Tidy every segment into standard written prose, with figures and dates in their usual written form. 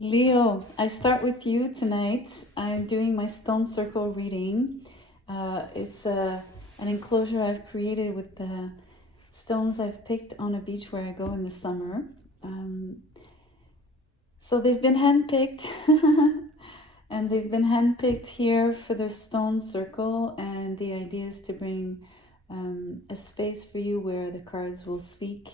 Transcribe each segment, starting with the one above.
Leo, I start with you tonight. I'm doing my stone circle reading. It's an enclosure I've created with the stones I've picked on a beach where I go in the summer. Um, so they've been handpicked, and they've been handpicked here for the stone circle. And the idea is to bring a space for you where the cards will speak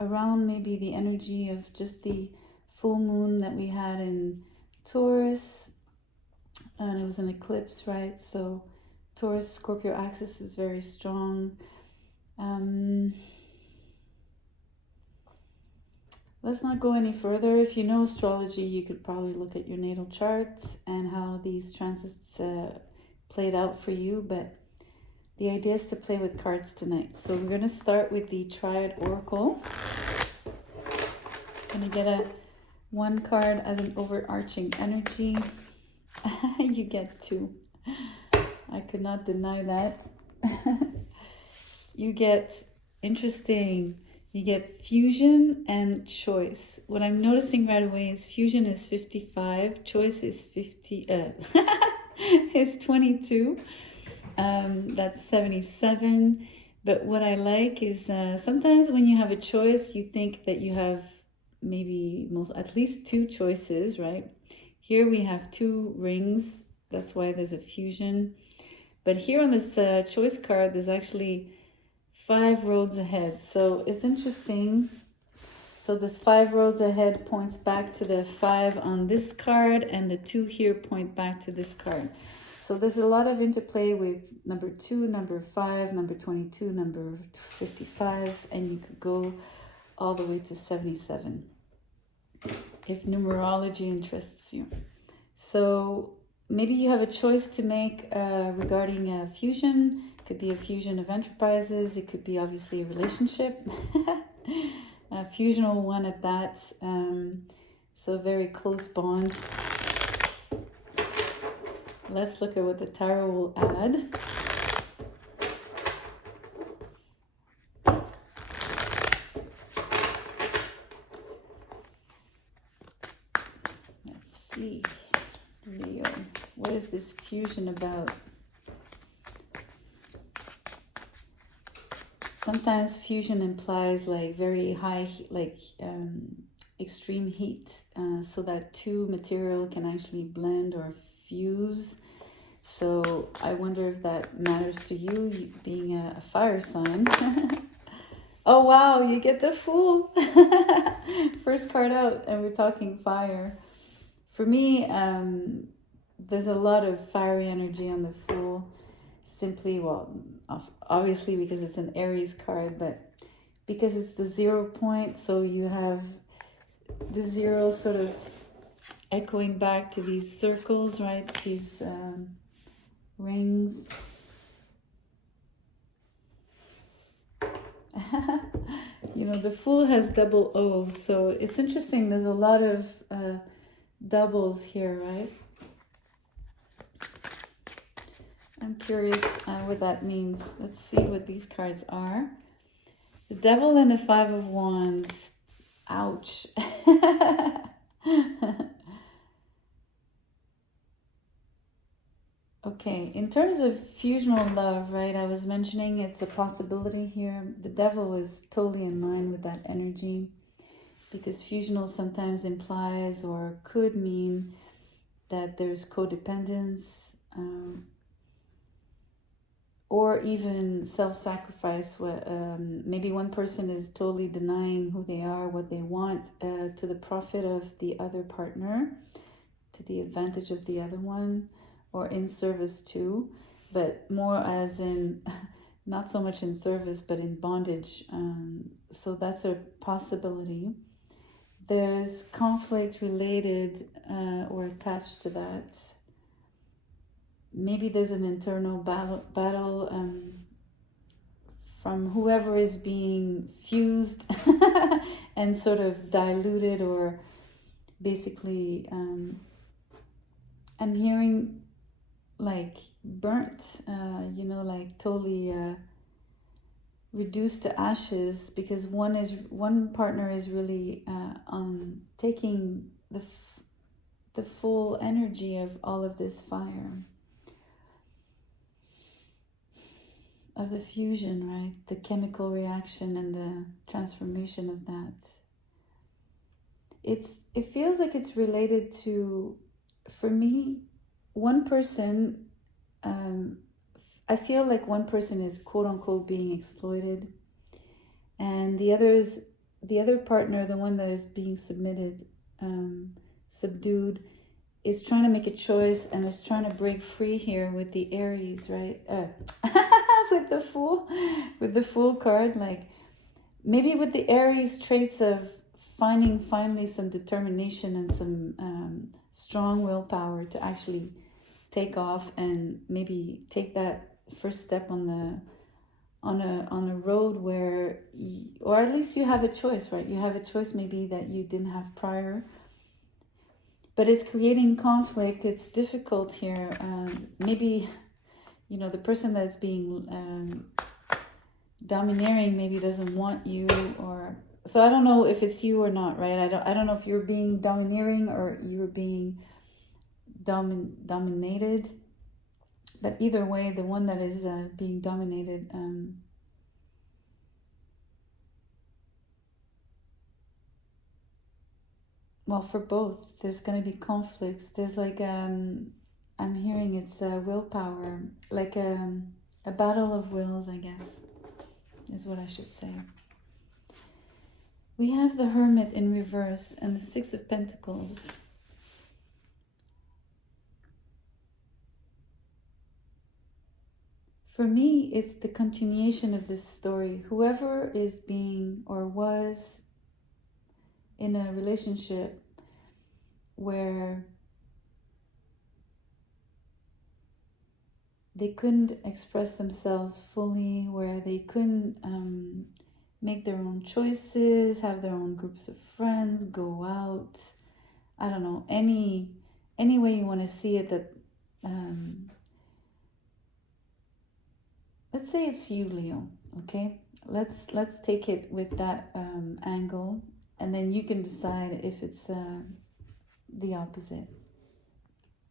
around maybe the energy of just the full moon that we had in Taurus, and it was an eclipse, right? So Taurus Scorpio axis is very strong. Um, let's not go any further. If you know astrology, you could probably look at your natal chart and how these transits played out for you, but the idea is to play with cards tonight. So we're going to start with the Triad Oracle. I'm going to get one card as an overarching energy. You get two. I could not deny that. You get interesting. You get fusion and choice. What I'm noticing right away is fusion is 55, choice is 50. Is 22. That's 77. But what I like is sometimes when you have a choice, you think that you have maybe at least two choices, right? Here we have two rings. That's why there's a fusion. But here on this choice card, there's actually 5 roads ahead. So it's interesting. So this 5 roads ahead points back to the 5 on this card, and the 2 here point back to this card. So there's a lot of interplay with number 2, number 5, number 22, number 55, and you could go all the way to 77 if numerology interests you. So maybe you have a choice to make regarding a fusion. It could be a fusion of enterprises. It could be obviously a relationship. A fusional one at that. So very close bond. Let's look at what the tarot will add. Let's see. Leo, what is this fusion about? Sometimes fusion implies like very high, like extreme heat, so that two material can actually blend or fuse. So I wonder if that matters to you being a fire sign. Oh wow, you get the Fool. First card out, and we're talking fire. For me, there's a lot of fiery energy on the Fool. Simply, well, obviously because it's an Aries card, but because it's the 0 point, so you have the 0 sort of echoing back to these circles, right? These rings. You know, the Fool has double O, so it's interesting. There's a lot of doubles here, right? I'm curious what that means. Let's see what these cards are. The Devil and the 5 of Wands. Ouch. Okay, in terms of fusional love, right, I was mentioning it's a possibility here. The Devil is totally in line with that energy, because fusional sometimes implies or could mean that there's codependence, or even self-sacrifice, where maybe one person is totally denying who they are, what they want, to the profit of the other partner, to the advantage of the other one, or in service too, but more as in not so much in service but in bondage. So that's a possibility. There's conflict related or attached to that. Maybe there's an internal battle from whoever is being fused and sort of diluted, or basically I'm hearing like burnt, like totally reduced to ashes, because one partner is really taking the full energy of all of this fire, of the fusion, right? The chemical reaction and the transformation of that. It feels like it's related to, for me, one person, I feel like one person is quote unquote being exploited, and the other partner, the one that is being subdued, is trying to make a choice and is trying to break free here with the Aries, right? with the Fool card, like maybe with the Aries traits of finding finally some determination and some strong willpower to actually take off and maybe take that first step on a road where or at least you have a choice, right? You have a choice maybe that you didn't have prior, but it's creating conflict. It's difficult here. Maybe, the person that's being domineering maybe doesn't want you, or so I don't know if it's you or not, right? I don't know if you're being domineering or you're being dominated, but either way, the one that is being dominated, well, for both there's going to be conflicts. There's like I'm hearing it's willpower, like a battle of wills, I guess is what I should say. We have the Hermit in reverse and the Six of Pentacles. For me, it's the continuation of this story. Whoever is being or was in a relationship where they couldn't express themselves fully, where they couldn't make their own choices, have their own groups of friends, go out, I don't know, any way you want to see it, that let's say it's you, Leo, okay? Let's take it with that angle, and then you can decide if it's the opposite.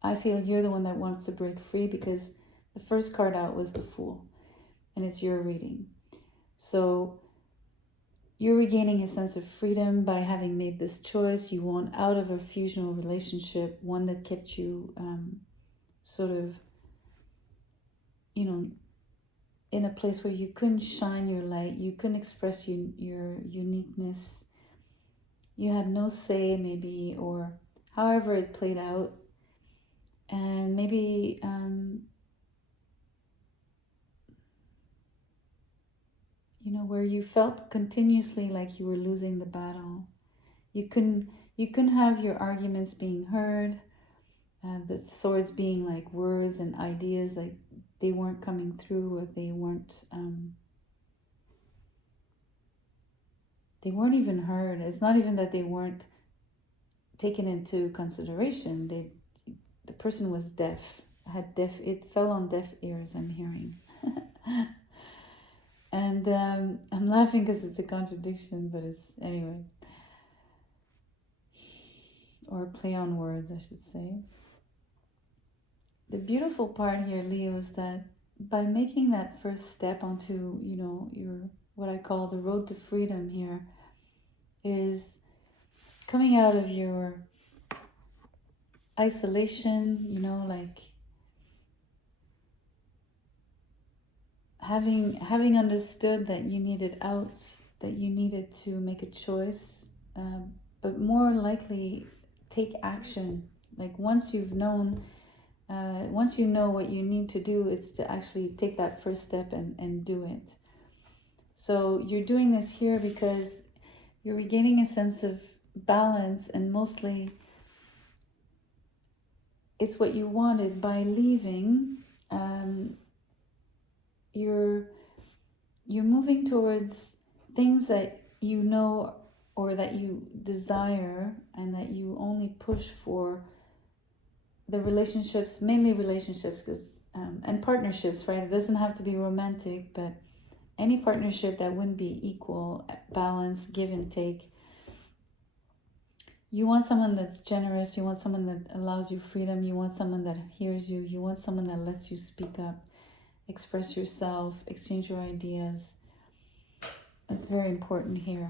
I feel you're the one that wants to break free because the first card out was the Fool, and it's your reading. So you're regaining a sense of freedom by having made this choice. You want out of a fusional relationship, one that kept you sort of, in a place where you couldn't shine your light, you couldn't express your uniqueness. You had no say, maybe, or however it played out. And maybe where you felt continuously like you were losing the battle. You couldn't have your arguments being heard, the swords being like words and ideas, like they weren't coming through, or they weren't even heard. It's not even that they weren't taken into consideration. The person was deaf, it fell on deaf ears, I'm hearing. And I'm laughing because it's a contradiction, but it's, anyway. Or play on words, I should say. The beautiful part here, Leo, is that by making that first step onto, your, what I call the road to freedom here, is coming out of your isolation, like having understood that you needed out, that you needed to make a choice, but more likely take action. Like once you know what you need to do, it's to actually take that first step and do it. So you're doing this here because you're regaining a sense of balance, and mostly it's what you wanted by leaving. You're moving towards things that you know or that you desire, and that you only push for the relationships, mainly relationships, because and partnerships, right? It doesn't have to be romantic, but any partnership that wouldn't be equal, balance, give and take. You want someone that's generous, you want someone that allows you freedom, you want someone that hears you, you want someone that lets you speak up, express yourself, exchange your ideas. It's very important here.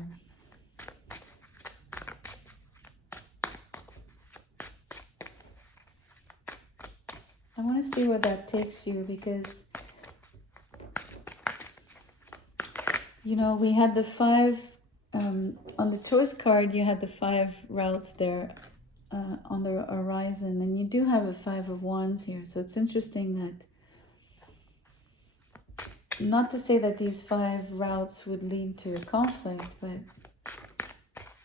I want to see where that takes you, because, you know, we had the 5, on the choice card, you had the 5 routes there on the horizon, and you do have a 5 of Wands here. So it's interesting that, not to say that these 5 routes would lead to a conflict, but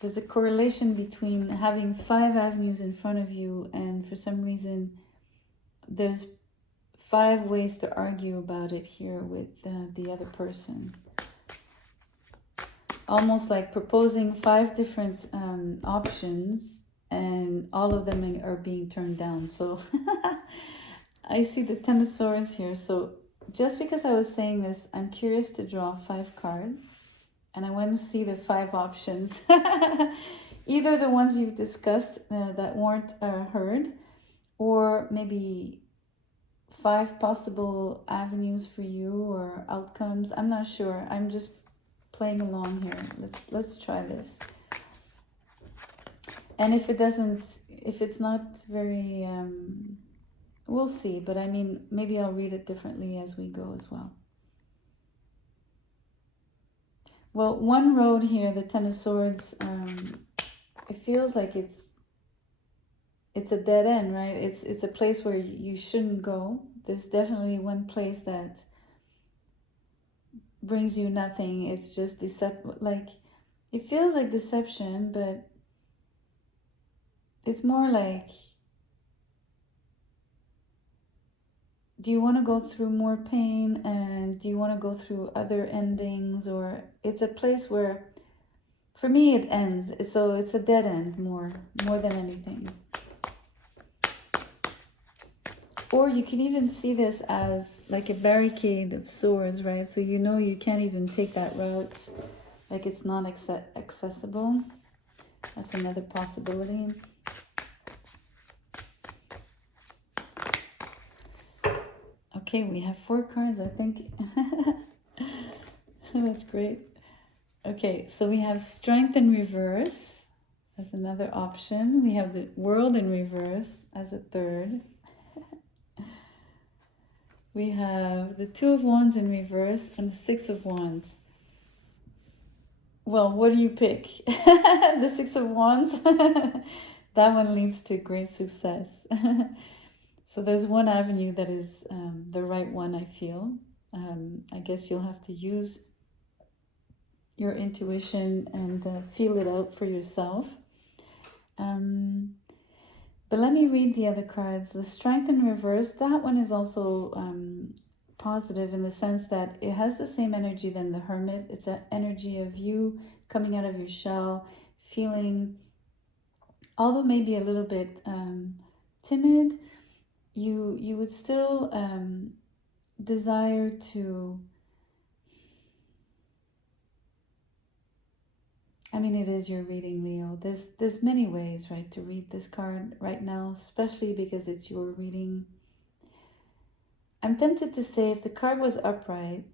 there's a correlation between having 5 avenues in front of you, and for some reason there's 5 ways to argue about it here with the other person. Almost like proposing 5 different options, and all of them are being turned down. So I see the 10 of Swords here. So just because I was saying this, I'm curious to draw 5 cards, and I want to see the 5 options. Either the ones you've discussed that weren't heard, or maybe 5 possible avenues for you or outcomes. I'm not sure. I'm just playing along here. Let's try this. And if it's not very, we'll see. But I mean, maybe I'll read it differently as we go as well. Well, one road here, the 10 of Swords, it feels like it's a dead end, right? It's a place where you shouldn't go. There's definitely one place that brings you nothing. It's just like, it feels like deception, but it's more like, do you want to go through more pain, and do you want to go through other endings? Or it's a place where, for me, it ends. So it's a dead end more than anything. Or you can even see this as like a barricade of swords, right? So you know you can't even take that route, like it's not accessible. That's another possibility. Okay, we have 4 cards, I think. That's great. Okay, so we have Strength in reverse as another option. We have the World in reverse as a third. We have the 2 of Wands in reverse and the 6 of Wands. Well, what do you pick? The 6 of Wands? That one leads to great success. So there's one avenue that is the right one, I feel. I guess you'll have to use your intuition and feel it out for yourself. But let me read the other cards. The Strength in reverse, that one is also positive in the sense that it has the same energy than the Hermit. It's an energy of you coming out of your shell, feeling, although maybe a little bit timid, you would still desire to, I mean, it is your reading, Leo. There's many ways, right, to read this card right now, especially because it's your reading. I'm tempted to say if the card was upright,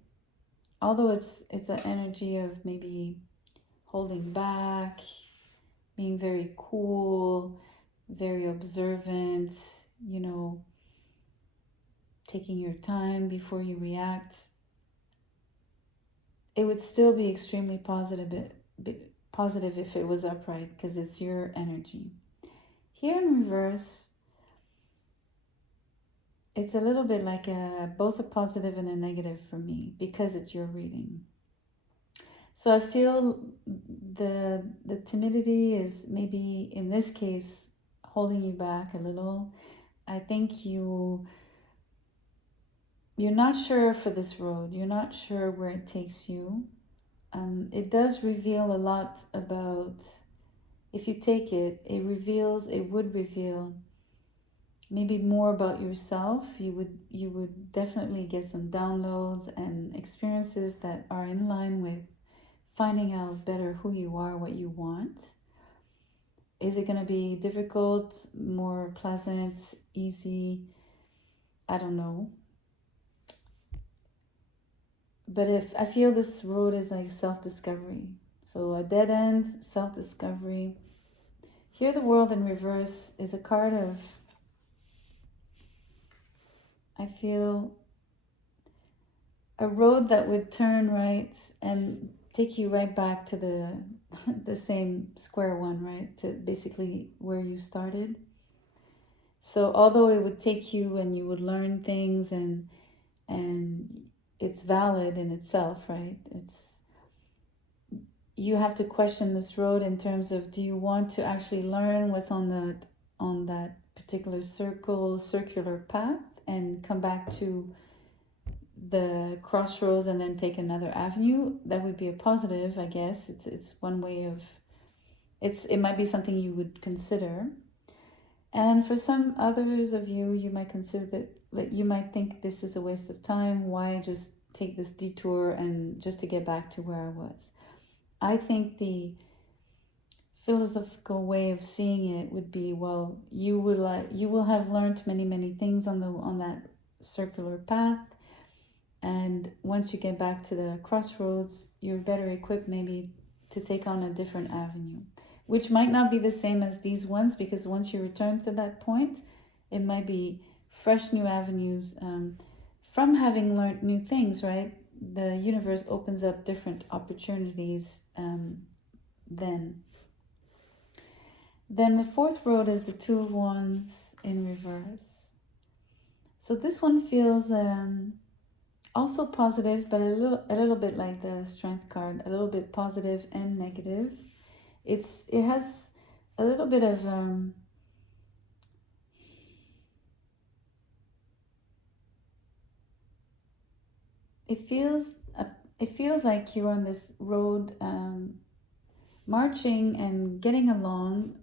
although it's an energy of maybe holding back, being very cool, very observant, you know, taking your time before you react, it would still be extremely positive if it was upright, because it's your energy. Here in reverse, it's a little bit like both a positive and a negative for me, because it's your reading. So I feel the timidity is maybe in this case holding you back a little. I think you're not sure for this road. You're not sure where it takes you. It does reveal a lot about, if you take it, it would reveal maybe more about yourself. You would definitely get some downloads and experiences that are in line with finding out better who you are, what you want. Is it going to be difficult, more pleasant, easy? I don't know. But if I feel this road is like self-discovery. So a dead end, self-discovery. Here the world in reverse is a card of, I feel, a road that would turn right and take you right back to the the same square one, right? To basically where you started. So although it would take you and you would learn things and it's valid in itself, right? It's, you have to question this road in terms of, do you want to actually learn what's on that particular circular path and come back to the crossroads and then take another avenue? That would be a positive, I guess. It's one way of, it might be something you would consider. And for some others of you, you might consider that you might think this is a waste of time. Why just take this detour and just to get back to where I was? I think the philosophical way of seeing it would be, well, you will have learned many things on that circular path, and once you get back to the crossroads, you're better equipped maybe to take on a different avenue, which might not be the same as these ones, because once you return to that point, it might be fresh new avenues, from having learned new things, right? The universe opens up different opportunities, then. Then the fourth road is the Two of Wands in reverse. So this one feels also positive, but a little bit like the Strength card, a little bit positive and negative. It has a little bit of it feels like you're on this road, marching and getting along,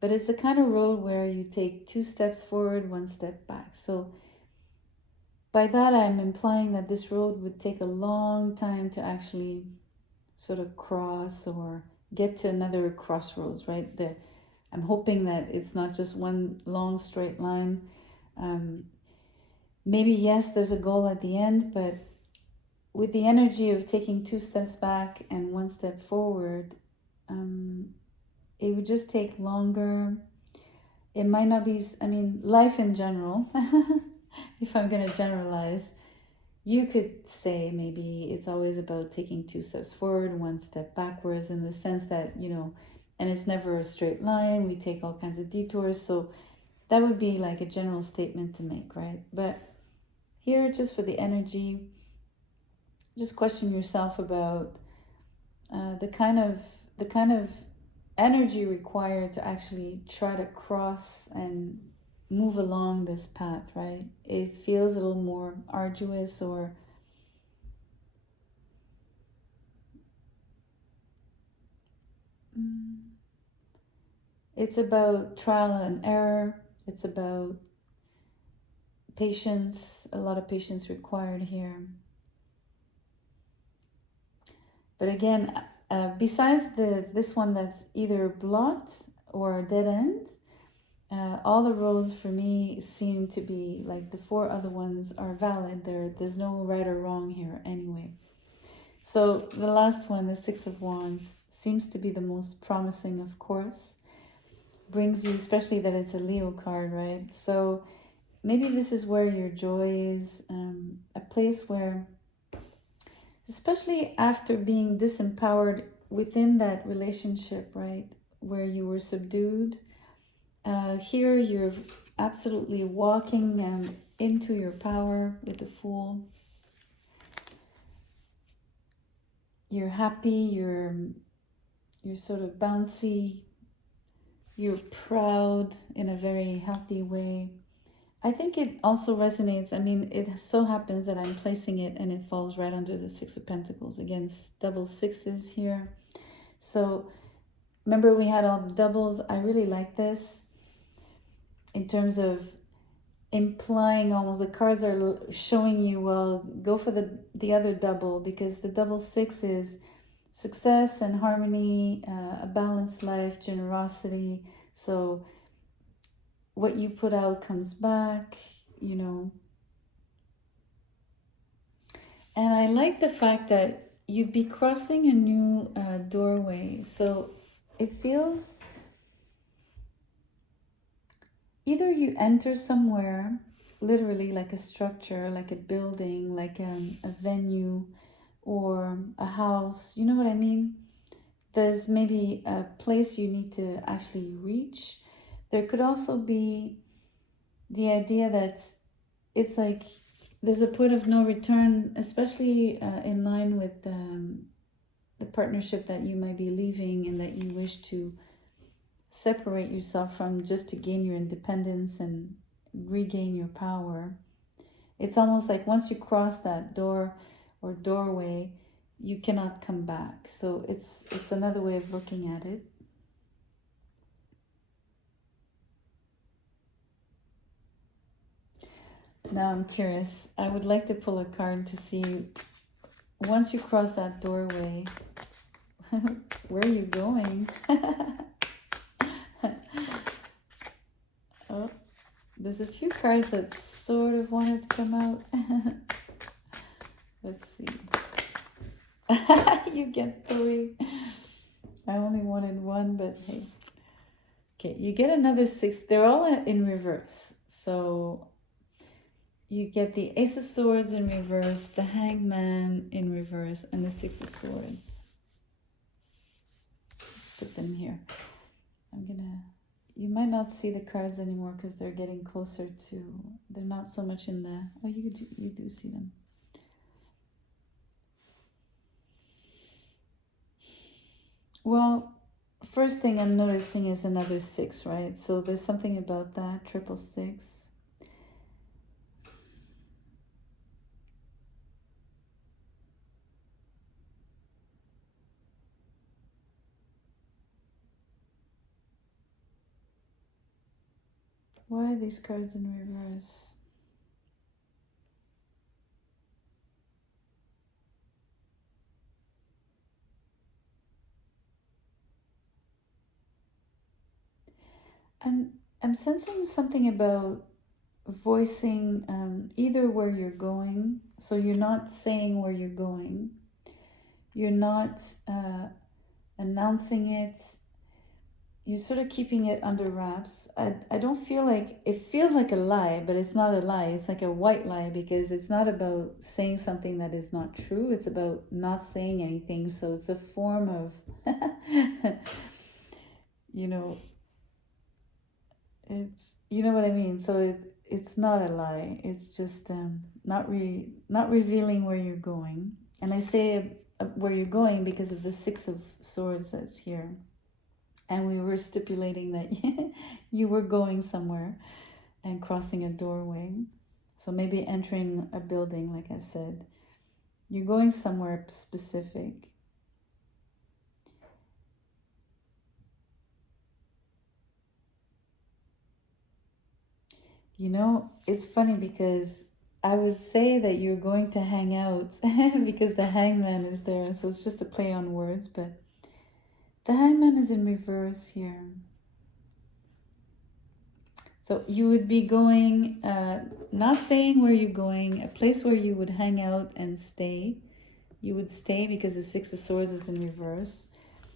but it's the kind of road where you take 2 steps forward, 1 step back. So by that, I'm implying that this road would take a long time to actually sort of cross or get to another crossroads, right? I'm hoping that it's not just one long straight line. Maybe, yes, there's a goal at the end, but with the energy of taking 2 steps back and 1 step forward, it would just take longer. It might not be, I mean, life in general, if I'm going to generalize, you could say maybe it's always about taking 2 steps forward, 1 step backwards, in the sense that, and it's never a straight line. We take all kinds of detours. So that would be like a general statement to make, right? But here, just for the energy, just question yourself about the kind of energy required to actually try to cross and move along this path, right? It feels a little more arduous, or it's about trial and error. It's about patience, a lot of patience required here. But again, besides this one that's either blocked or a dead end, all the roads for me seem to be like the 4 other ones are valid. There's no right or wrong here anyway. So the last one, the 6 of Wands, seems to be the most promising, of course. Brings you, especially that it's a Leo card, right? So maybe this is where your joy is, a place where, especially after being disempowered within that relationship, right, where you were subdued, here you're absolutely walking into your power with the Fool. You're happy, you're sort of bouncy, you're proud in a very healthy way. I think it also resonates. I mean, it so happens that I'm placing it and it falls right under the 6 of Pentacles. Again, double sixes here. So remember, we had all the doubles. I really like this in terms of implying, almost the cards are showing you, well, go for the other double, because the double sixes success and harmony, a balanced life, generosity. So what you put out comes back, you know. And I like the fact that you'd be crossing a new doorway. So it feels either you enter somewhere, literally like a structure, like a building, like a venue or a house. You know what I mean? There's maybe a place you need to actually reach. There could also be the idea that it's like there's a point of no return, especially in line with the partnership that you might be leaving and that you wish to separate yourself from just to gain your independence and regain your power. It's almost like once you cross that door or doorway, you cannot come back. So it's another way of looking at it. Now I'm curious. I would like to pull a card to see once you cross that doorway, where are you going? Oh, there's a few cards that sort of wanted to come out. Let's see. You get 3. I only wanted 1, but hey. Okay, you get another 6. They're all in reverse. So you get the Ace of Swords in reverse, the Hangman in reverse, and the 6 of Swords. Let's put them here. You might not see the cards anymore because they're getting closer to, they're not so much in the, oh, you do see them. Well, first thing I'm noticing is another 6, right? So there's something about that, 666. Why are these cards in reverse? I'm sensing something about voicing either where you're going, so you're not saying where you're going, you're not announcing it, you're sort of keeping it under wraps. I don't feel like, it feels like a lie, but it's not a lie. It's like a white lie because it's not about saying something that is not true. It's about not saying anything. So it's a form of, you know, you know what I mean. So it's not a lie. It's just not revealing where you're going. And I say where you're going because of the 6 of Swords that's here. And we were stipulating that you were going somewhere and crossing a doorway. So maybe entering a building, like I said. You're going somewhere specific. You know, it's funny because I would say that you're going to hang out because the hangman is there. So it's just a play on words, but the hangman is in reverse here. So you would be going, not saying where you're going, a place where you would hang out and stay. You would stay because the 6 of Swords is in reverse.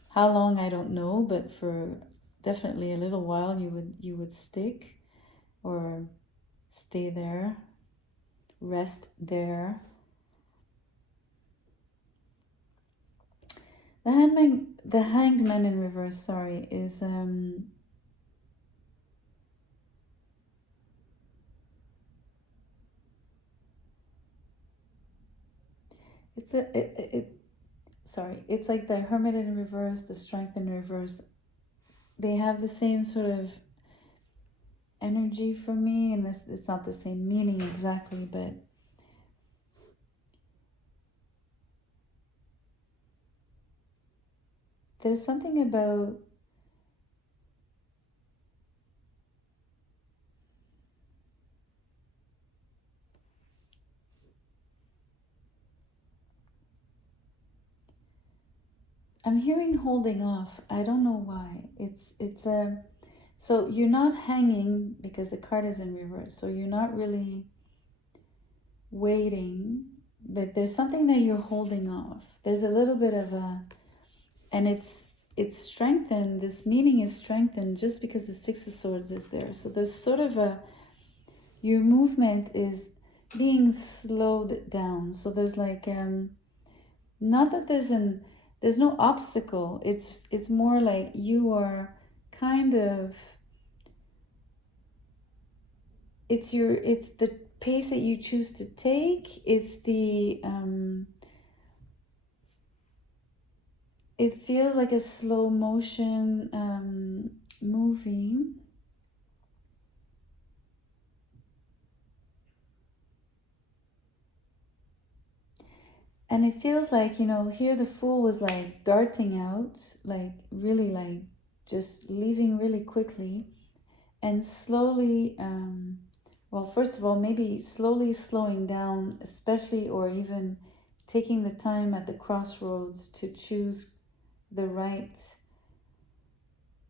How long, I don't know, but for definitely a little while you would stick or stay there, rest there. The hanged man in reverse, sorry, is it's like the Hermit in reverse, the Strength in reverse. They have the same sort of energy for me, and it's not the same meaning exactly, but there's something about I'm hearing holding off. I don't know why. It's a so you're not hanging because the card is in reverse. So you're not really waiting, but there's something that you're holding off. There's a little bit of a, and it's strengthened. This meaning is strengthened just because the Six of Swords is there. So there's sort of a, your movement is being slowed down. So there's like not that there's no obstacle. It's more like you are kind of, it's the pace that you choose to take. It's the it feels like a slow motion movie. And it feels like, you know, here the Fool was like darting out, like really like just leaving really quickly and slowly, well, first of all, maybe slowly slowing down, especially, or even taking the time at the crossroads to choose the right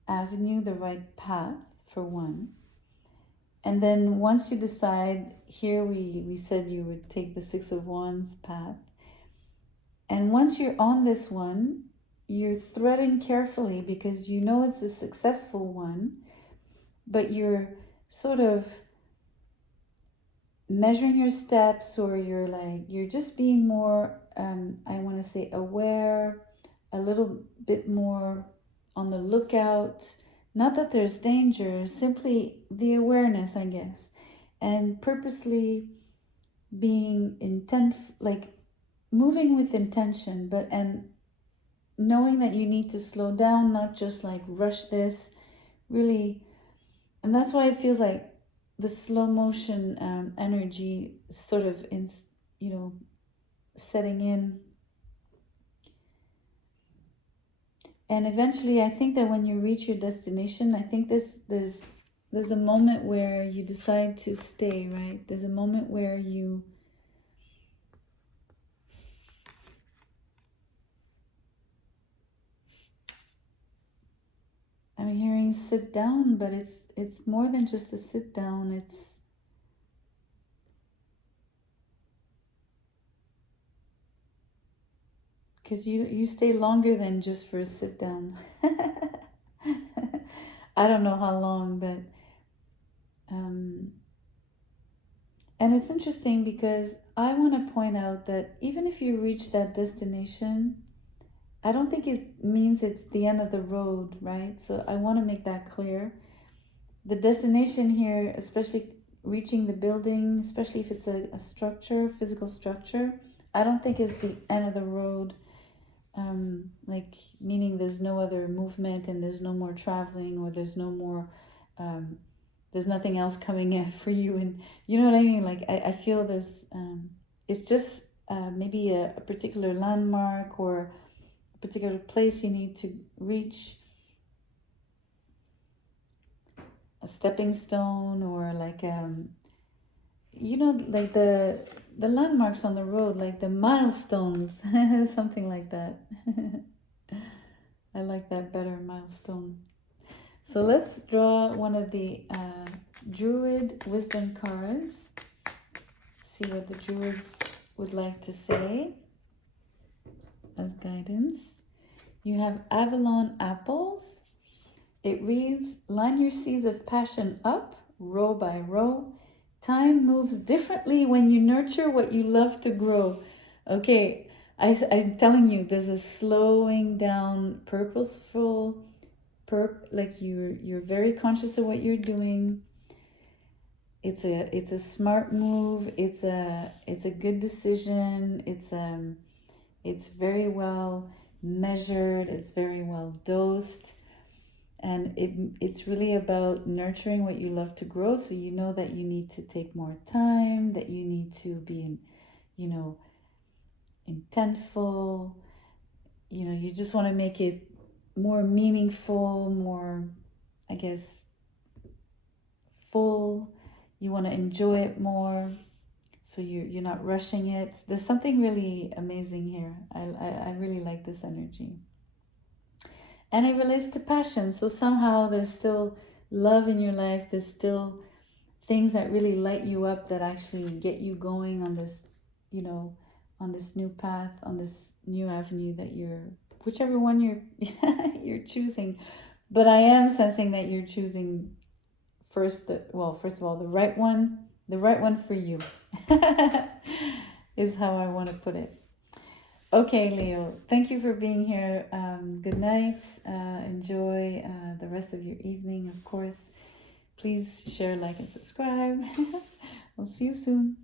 avenue, the right path, for one. And then once you decide, here we said you would take the Six of Wands path. And once you're on this one, you're threading carefully because you know it's a successful one, but you're sort of measuring your steps, or you're just being more, I want to say, aware, a little bit more on the lookout. Not that there's danger, simply the awareness, I guess. And purposely being intent, like moving with intention, but and knowing that you need to slow down, not just like rush this, really. And that's why it feels like the slow motion energy sort of in, you know, setting in. And eventually, I think that when you reach your destination, I think there's a moment where you decide to stay, right? There's a moment where you, I'm hearing sit down, but it's more than just a sit down. It's because you stay longer than just for a sit down. I don't know how long, but and it's interesting because I want to point out that even if you reach that destination, I don't think it means it's the end of the road, right? So I want to make that clear. The destination here, especially reaching the building, especially if it's a structure, physical structure, I don't think it's the end of the road. Like meaning there's no other movement and there's no more traveling, or there's no more there's nothing else coming in for you, and you know what I mean, like I feel this it's just maybe a particular landmark or a particular place you need to reach, a stepping stone, or like you know, like the landmarks on the road, like the milestones, something like that. I like that better, milestone. So let's draw one of the Druid wisdom cards. See what the Druids would like to say as guidance. You have Avalon Apples. It reads, line your seeds of passion up, row by row. Time moves differently when you nurture what you love to grow. Okay, I'm telling you, there's a slowing down, purposeful, like you're very conscious of what you're doing. It's a smart move. It's a good decision. It's very well measured. It's very well dosed. And it's really about nurturing what you love to grow. So you know that you need to take more time, that you need to be, you know, intentful. You know, you just want to make it more meaningful, more, I guess, full. You want to enjoy it more. So you're not rushing it. There's something really amazing here. I really like this energy. And it relates to passion. So somehow there's still love in your life. There's still things that really light you up, that actually get you going on this, you know, on this new path, on this new avenue that you're, whichever one you're you're choosing. But I am sensing that you're choosing first first of all, the right one for you. Is how I want to put it. Okay, Leo, thank you for being here. Good night. Enjoy the rest of your evening, of course. Please share, like, and subscribe. We'll see you soon.